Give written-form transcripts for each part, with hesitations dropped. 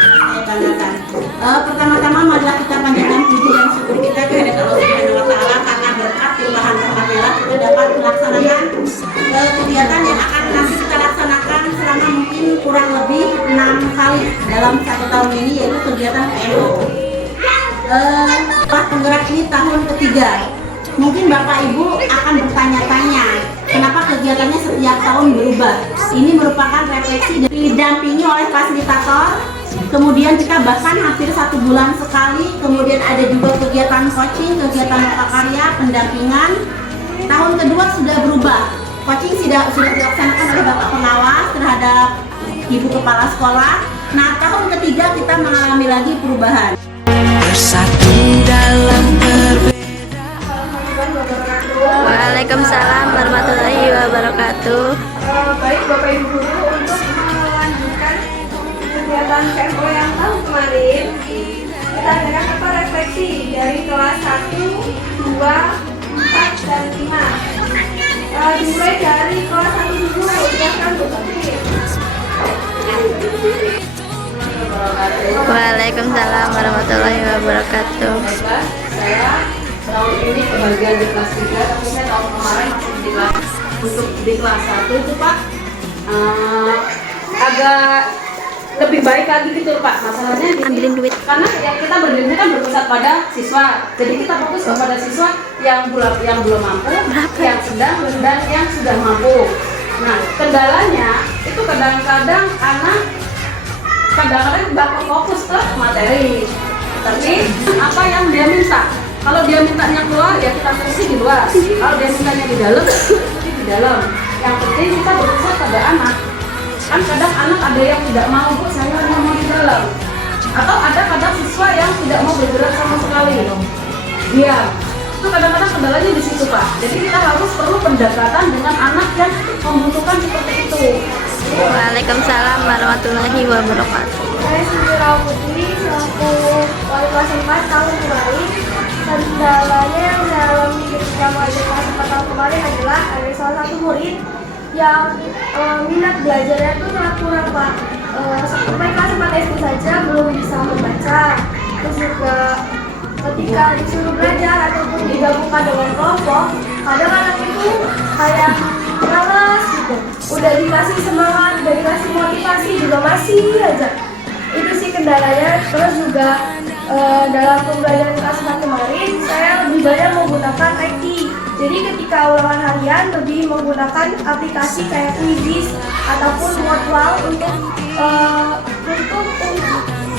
saya banggakan. Pertama-tama marilah kita panjatkan puji dan syukur kita kepada Allah Subhanahu wa Ta'ala karena berkat limpahan rahmat kita dapat melaksanakan kegiatan yang akan nanti kita laksanakan selama mungkin kurang lebih 6 kali dalam 1 tahun ini, yaitu kegiatan PMO. Pas penggerak ini tahun ketiga. Mungkin Bapak Ibu akan bertanya-tanya, kenapa kegiatannya setiap tahun berubah? Ini merupakan refleksi didampingi oleh fasilitator. Kemudian kita bahkan hampir 1 bulan sekali. Kemudian ada juga kegiatan coaching, kegiatan prakarya, pendampingan. Tahun kedua sudah berubah. Coaching sudah dilaksanakan oleh Bapak Pengawas terhadap Ibu Kepala Sekolah. Nah, tahun ketiga kita mengalami lagi perubahan. Bersatu dalam berbeda. Waalaikumsalam warahmatullahi wabarakatuh. Baik Bapak Ibu Guru, untuk melanjutkan kegiatan PMO yang tahun kemarin, kita adakan refleksi dari kelas 1, 2, 4, dan 5. Dimulai dari kelas 1 dulu, silakan Bu Taufik. Waalaikumsalam warahmatullahi wabarakatuh. Saya tahun ini kebagian di kelas 3, tapi saya tahun kemarin masih di kelas. Untuk di kelas 1 itu Pak agak lebih baik lagi gitu Pak. Masalahnya Ambilin duit. karena yang kita berdiri kan berpusat pada siswa. Jadi kita fokus kepada siswa yang belum mampu, yang sedang dan yang sudah mampu. Nah, kendalanya itu kadang-kadang anak nggak fokus ke materi. Tapi apa yang dia minta? Kalau dia mintanya keluar, ya kita fungsi di luar. Kalau dia mintanya di dalam, di dalam. Yang penting kita berpusat pada anak. Kan kadang anak ada yang tidak mau, Bu, saya hanya mau di dalam. Atau ada kadang siswa yang tidak mau bergerak sama sekali. Iya, itu kadang-kadang kendalanya di situ Pak. Jadi kita harus perlu pendekatan dengan anak yang membutuhkan seperti itu. Waalaikumsalam warahmatullahi wabarakatuh. Saya Siti Rawudi, selaku wali kelas 4 tahun kemarin. Kendalanya yang saya alami ketika mengajar kelas 4 tahun kemarin adalah ada salah satu murid yang minat belajarnya itu sangat kurang Pak. Sampai kelas 4 SD saja belum bisa membaca. Terus juga ketika disuruh belajar ataupun digabungkan dengan kelompok, kadang anak itu kayak malas gitu. Udah dikasih semangat, udah dikasih motivasi juga masih aja. Itu sih kendalanya. Terus juga dalam pembelajaran kelas 4 kemarin saya lebih banyak menggunakan IT. Jadi ketika ulangan harian lebih menggunakan aplikasi kayak Quizzes ataupun Wordwall untuk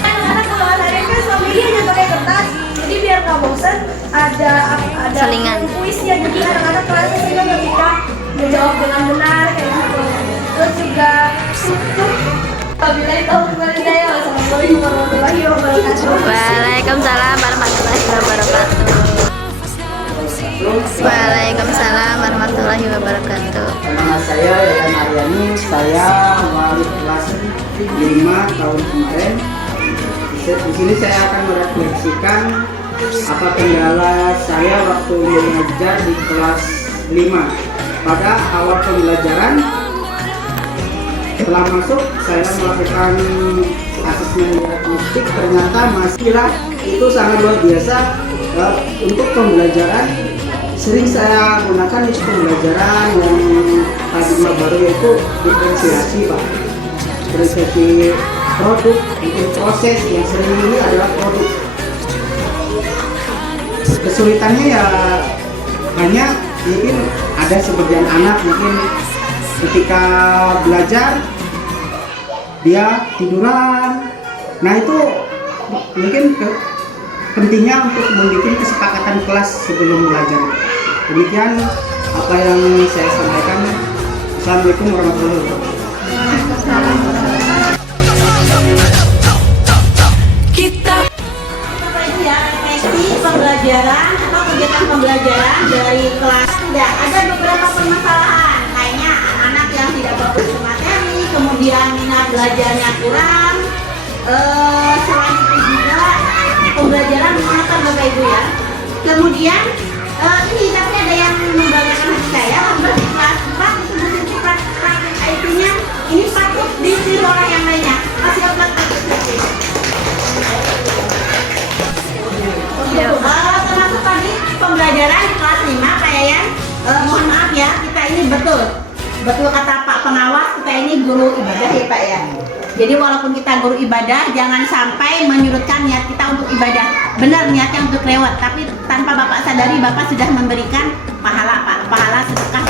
anak-anak ulangan harian kan selama ini hanya pakai kertas. Jadi biar nggak bosan ada Selingan. kuisnya. Jadi anak-anak kelasnya senang ketika menjawab dengan benar kayak gitu. Terus juga apabila itu saya Assalamualaikum warahmatullahi wabarakatuh. Waalaikumsalam warahmatullahi wabarakatuh. Waalaikumsalam warahmatullahi wabarakatuh. Nama saya Yayan Aryani, saya wali kelas 5 tahun kemarin. Di sini saya akan merefleksikan apa kendala saya waktu mengajar di kelas 5. Pada awal pembelajaran, setelah masuk saya melakukan asesmen diagnostik, ternyata masihlah itu sangat luar biasa. Untuk pembelajaran sering saya gunakan itu pembelajaran yang paradigma baru, yaitu diferensiasi Pak. Diferensiasi produk, mungkin proses yang sering ini adalah produk. Kesulitannya ya hanya mungkin ada sebagian anak mungkin ketika belajar dia tiduran. Nah itu mungkin pentingnya untuk membuat kesepakatan kelas sebelum belajar. Demikian apa yang saya sampaikan. Assalamualaikum warahmatullahi wabarakatuh. Bapak Ibu ya, refleksi pembelajaran atau kegiatan pembelajaran dari kelas sudah ada beberapa permasalahan, kayaknya anak-anak yang tidak fokus ke materi, kemudian minat belajarnya kurang. Selain itu juga pembelajaran monoton Bapak Ibu ya. Kemudian ini tapi ada yang membanggakan hati saya, lambat di kelas 4 itu berfungsi praktik IT-nya ini patut ditiru oleh yang lainnya. Masih obat. guru ibadah ya Pak ya. Jadi walaupun kita guru ibadah, jangan sampai menyurutkan niat kita untuk ibadah. Benar niatnya untuk lewat, tapi tanpa Bapak sadari Bapak sudah memberikan pahala Pak, pahala sedekah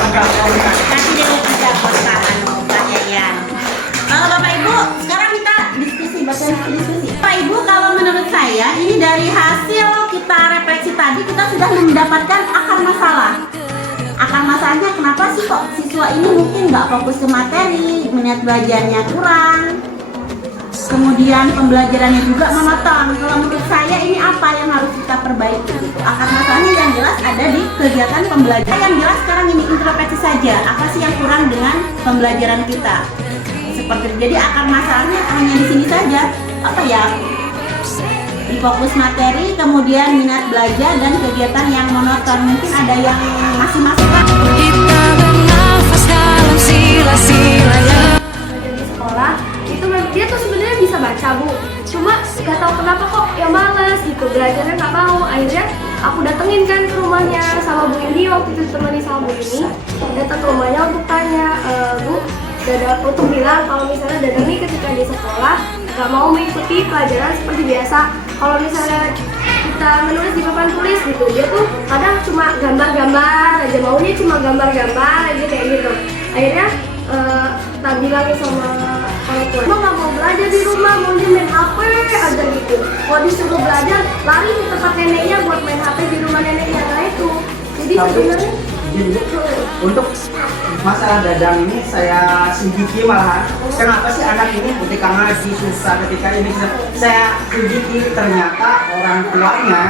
kasih dari kita postahan Pak Yayan. Bapak Ibu, sekarang kita diskusi. Bapak Ibu, kalau menurut saya ini dari hasil kita refleksi tadi kita sudah mendapatkan akar masalah. Akar masalahnya kenapa sih kok siswa ini mungkin nggak fokus ke materi, minat belajarnya kurang, kemudian pembelajarannya juga monoton. Kalau menurut saya ini apa yang harus kita perbaiki gitu. Akar masalahnya yang jelas ada di kegiatan pembelajaran. Yang jelas sekarang ini introspeksi saja, apa sih yang kurang dengan pembelajaran kita. Seperti itu. Jadi akar masalahnya hanya di sini saja. Apa ya? Di fokus materi, kemudian minat belajar dan kegiatan yang monoton. Mungkin ada yang masih masuk. Kita bernafas dalam sila-sila yang Di sekolah itu dia tuh sebenarnya bisa baca Bu, cuma nggak tahu kenapa kok ya males gitu, belajarnya nggak mau. Akhirnya aku datengin kan ke rumahnya sama Bu ini, waktu itu ditemani sama Bu ini, datang ke rumahnya untuk tanya, Bu, Dadang untuk bilang kalau misalnya Dadang nih ketika di sekolah nggak mau mengikuti pelajaran seperti biasa. Kalau misalnya kita menulis di papan tulis gitu, dia tuh kadang cuma gambar-gambar aja, maunya cuma gambar-gambar aja kayak gitu. Akhirnya tak bilangin sama orang tua, emang nggak mau belajar di rumah, mau main HP aja gitu. Kalau disuruh belajar, lari ke tempat neneknya buat main HP di rumah neneknya. Nah itu, jadi sebenarnya untuk masalah Dadang ini saya selidiki malahan. Kenapa sih anak ini ketika ngaji susah, ketika ini saya selidiki ternyata orang tuanya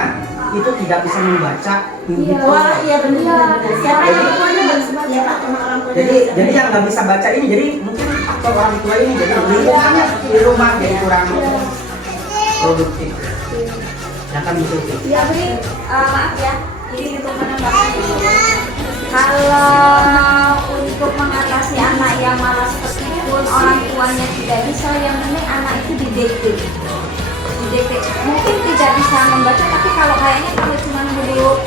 itu tidak bisa membaca. Wah, iya benar. Siapa yang tuanya nggak bisa baca Pak? Sama orang tua. Jadi yang nggak bisa baca ini, jadi mungkin faktor orang tua ini, jadi lingkungannya di rumah jadi kurang produktif. Ya kan gitu. ya beri maaf ya, ini untuk menambahkan dulu. Kalau untuk mengatasi anak yang malas meskipun orang tuanya tidak bisa, yang penting anak itu dididik. Mungkin tidak bisa membaca, tapi kalau kayaknya kalau cuma huruf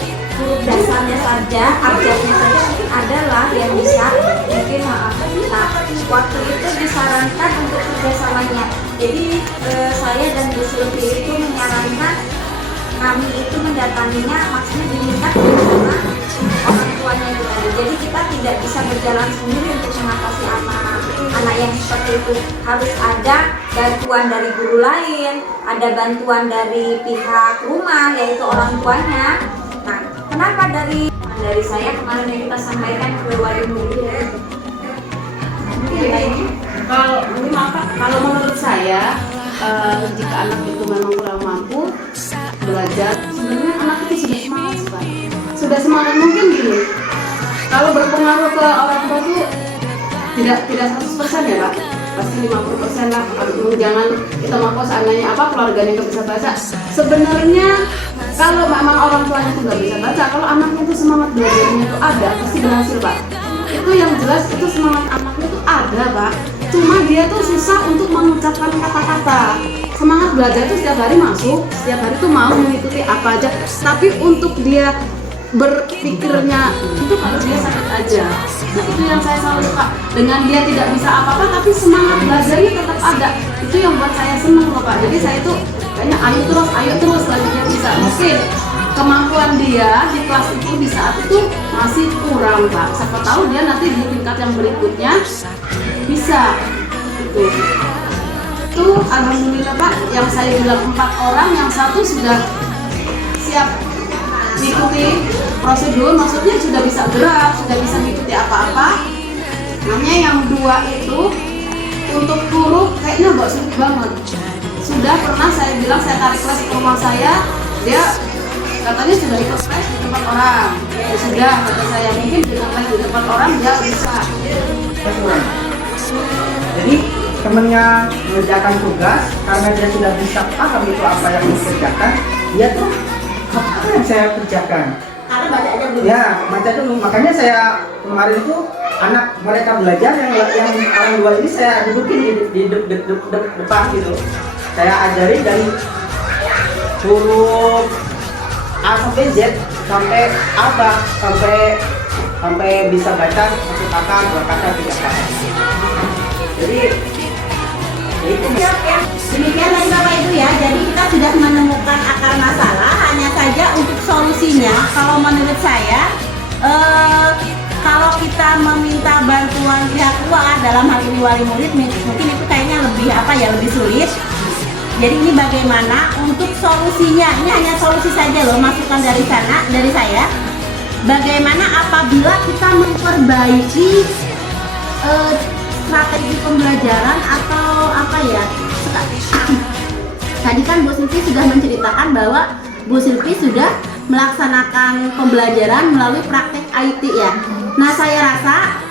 dasarnya saja, abjadnya saja mungkin adalah yang bisa. Mungkin maaf. Nah, waktu itu disarankan untuk kerjasamanya. Jadi saya dan Bu Sylvie itu menyarankan kami itu mendatanginya, maksudnya diminta sama orang tuanya juga. Jadi kita tidak bisa berjalan sendiri untuk mengatasi anak yang seperti itu. Harus ada bantuan dari guru lain, ada bantuan dari pihak rumah, yaitu orang tuanya. Nah, kenapa dari saya kemarin yang kita sampaikan ke wali murid? Kalau ini maaf Pak, kalau menurut saya jika anak itu memang kurang mampu belajar, sebenarnya anak itu sudah semangat Pak. Sudah semangat mungkin gini. Kalau berpengaruh ke orang tua itu tidak 100% ya Pak. Pasti 50% lah. Jangan kita mampu seandainya apa keluarganya nggak bisa baca. Sebenarnya kalau memang orang tuanya itu nggak bisa baca, kalau anaknya itu semangat belajarnya itu ada, pasti berhasil Pak. Itu yang jelas, itu semangat anaknya itu ada Pak. Cuma dia tuh susah untuk mengucapkan kata-kata. Semangat belajar itu setiap hari masuk, setiap hari tuh mau mengikuti apa aja. Tapi untuk dia berpikirnya itu kalau dia sakit aja. Nah itu yang saya selalu suka. Dengan dia tidak bisa apa-apa, tapi semangat belajarnya tetap ada. Itu yang buat saya senang loh Pak. Jadi saya tuh kayaknya ayo terus lagi dia bisa. Mungkin kemampuan dia di kelas itu di saat itu masih kurang Pak. Siapa tahu dia nanti di tingkat yang berikutnya bisa. Itu alhamdulillah Pak, yang saya bilang 4 orang, yang 1 sudah siap mengikuti prosedur, maksudnya sudah bisa gerak, sudah bisa mengikuti apa-apa. Namanya yang 2 itu untuk huruf kayaknya nggak sulit banget. Sudah pernah saya bilang saya tarik kelas ke rumah saya, dia katanya sudah ikut les di tempat orang. Ya sudah, kata saya, mungkin dengan les di tempat orang dia bisa. Jadi temennya mengerjakan tugas, karena dia sudah bisa paham itu apa yang dikerjakan, dia tuh apa yang saya kerjakan. Karena baca aja belum. Ya, baca dulu. Makanya saya kemarin itu anak mereka belajar yang orang 2 ini saya dudukin di depan gitu. Saya ajari dari huruf A sampai Z sampai apa sampai bisa baca 1 kata, 2 kata, 3 kata. Jadi Demikian tadi Bapak Ibu ya, jadi kita sudah menemukan akar masalah, hanya saja untuk solusinya kalau menurut saya kalau kita meminta bantuan pihak luar, dalam hal ini wali murid, mungkin itu kayaknya lebih sulit. Jadi ini bagaimana untuk solusinya, ini hanya solusi saja loh, masukan dari saya. Bagaimana apabila kita memperbaiki strategi pembelajaran atau apa ya? Tadi kan Bu Silvi sudah menceritakan bahwa Bu Silvi sudah melaksanakan pembelajaran melalui praktek IT ya. Nah saya rasa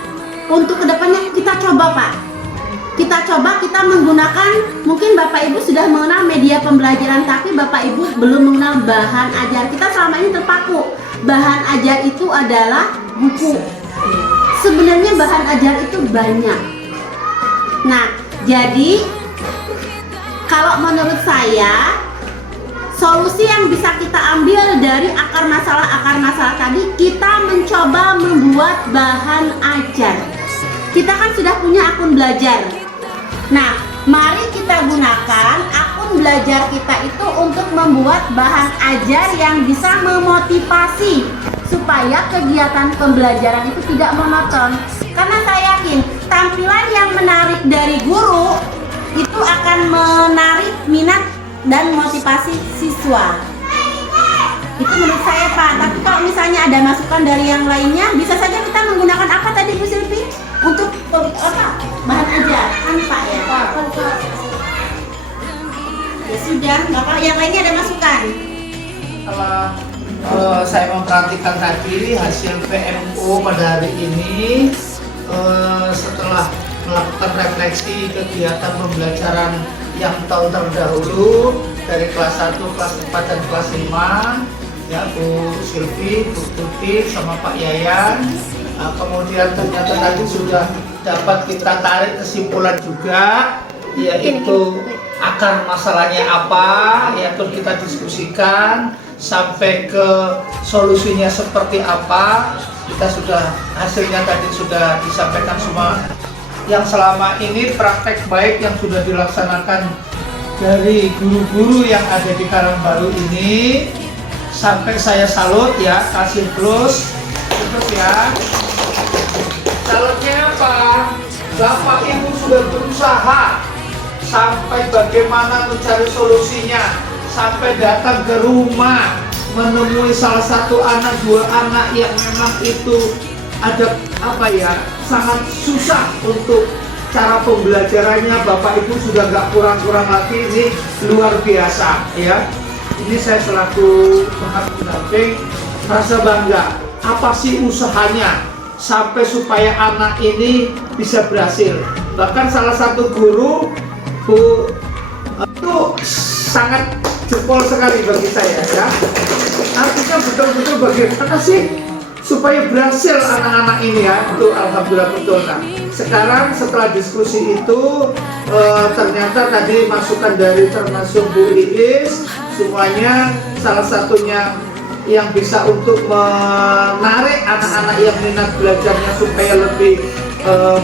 untuk kedepannya kita coba Pak. Kita menggunakan, mungkin Bapak Ibu sudah mengenal media pembelajaran, tapi Bapak Ibu belum mengenal bahan ajar. Kita selama ini terpaku, bahan ajar itu adalah buku. Sebenarnya bahan ajar itu banyak. Nah, jadi kalau menurut saya solusi yang bisa kita ambil dari akar masalah tadi, kita mencoba membuat bahan ajar. Kita kan sudah punya akun belajar. Nah, mari kita gunakan akun belajar kita itu untuk membuat bahan ajar yang bisa memotivasi supaya kegiatan pembelajaran itu tidak monoton. Karena saya yakin tampilan yang menarik dari guru itu akan menarik minat dan motivasi siswa. Itu menurut saya Pak. Tapi kalau misalnya ada masukan dari yang lainnya, bisa saja kita menggunakan apa tadi Bu Silvi? Untuk apa? Bahan ajar kan Pak ya? Ya sudah, Bapak yang lainnya ada masukan? kalau saya memperhatikan tadi hasil PMO pada hari ini, setelah melakukan refleksi kegiatan pembelajaran yang tahun terdahulu dari kelas 1, kelas 4, dan kelas 5 ya Bu Silvi, Bu Tuti, sama Pak Yayan. Kemudian ternyata tadi sudah dapat kita tarik kesimpulan juga, yaitu akar masalahnya apa, yaitu kita diskusikan sampai ke solusinya seperti apa. Kita sudah, hasilnya tadi sudah disampaikan semua. Yang selama ini praktek baik yang sudah dilaksanakan dari guru-guru yang ada di Karangbaru ini, sampai saya salut ya, kasih terus ya. Salutnya apa? Bapak Ibu sudah berusaha sampai bagaimana mencari solusinya, sampai datang ke rumah menemui salah satu anak, 2 anak yang memang itu ada apa ya, sangat susah untuk cara pembelajarannya. Bapak Ibu sudah gak kurang-kurang lagi, ini luar biasa ya. Ini saya selaku pendamping merasa bangga. Apa sih usahanya sampai supaya anak ini bisa berhasil? Bahkan salah satu guru Bu itu sangat jempol sekali bagi saya ya. Artinya betul-betul bagaimana sih supaya berhasil anak-anak ini ya. Itu alhamdulillah betul. Nah, sekarang setelah diskusi itu ternyata tadi masukan dari termasuk Bu Iis, semuanya salah satunya yang bisa untuk menarik anak-anak yang minat belajarnya supaya lebih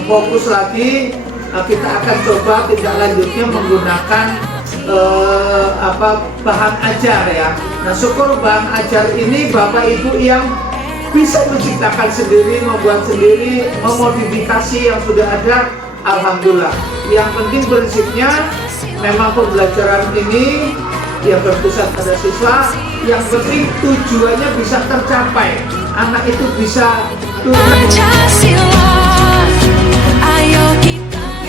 fokus lagi. Kita akan coba tindak lanjutnya menggunakan bahan ajar ya. Nah, syukur bahan ajar ini Bapak Ibu yang bisa menciptakan sendiri, membuat sendiri, memodifikasi yang sudah ada, alhamdulillah. Yang penting prinsipnya memang pembelajaran ini yang berpusat pada siswa, yang penting tujuannya bisa tercapai, anak itu bisa turun.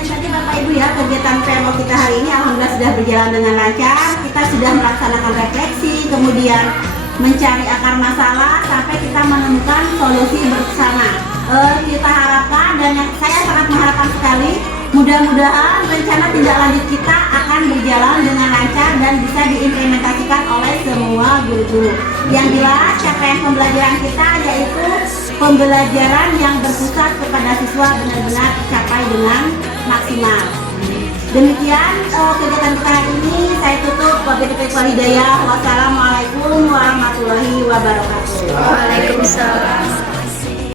Tadi Bapak Ibu ya, kegiatan PMO kita hari ini alhamdulillah sudah berjalan dengan lancar. Kita sudah melaksanakan refleksi, kemudian mencari akar masalah sampai kita menemukan solusi bersama. Kita harapkan dan saya sangat mengharapkan sekali, mudah-mudahan rencana tindak lanjut kita akan berjalan dengan lancar dan bisa diimplementasikan oleh semua guru-guru. Yang jelas capaian pembelajaran kita yaitu pembelajaran yang berpusat kepada siswa benar-benar tercapai dengan maksimal. Demikian kegiatan kita hari ini, saya tutup. Wabillahi taufiq wal hidayah. Wassalamualaikum warahmatullahi wabarakatuh. Waalaikumsalam.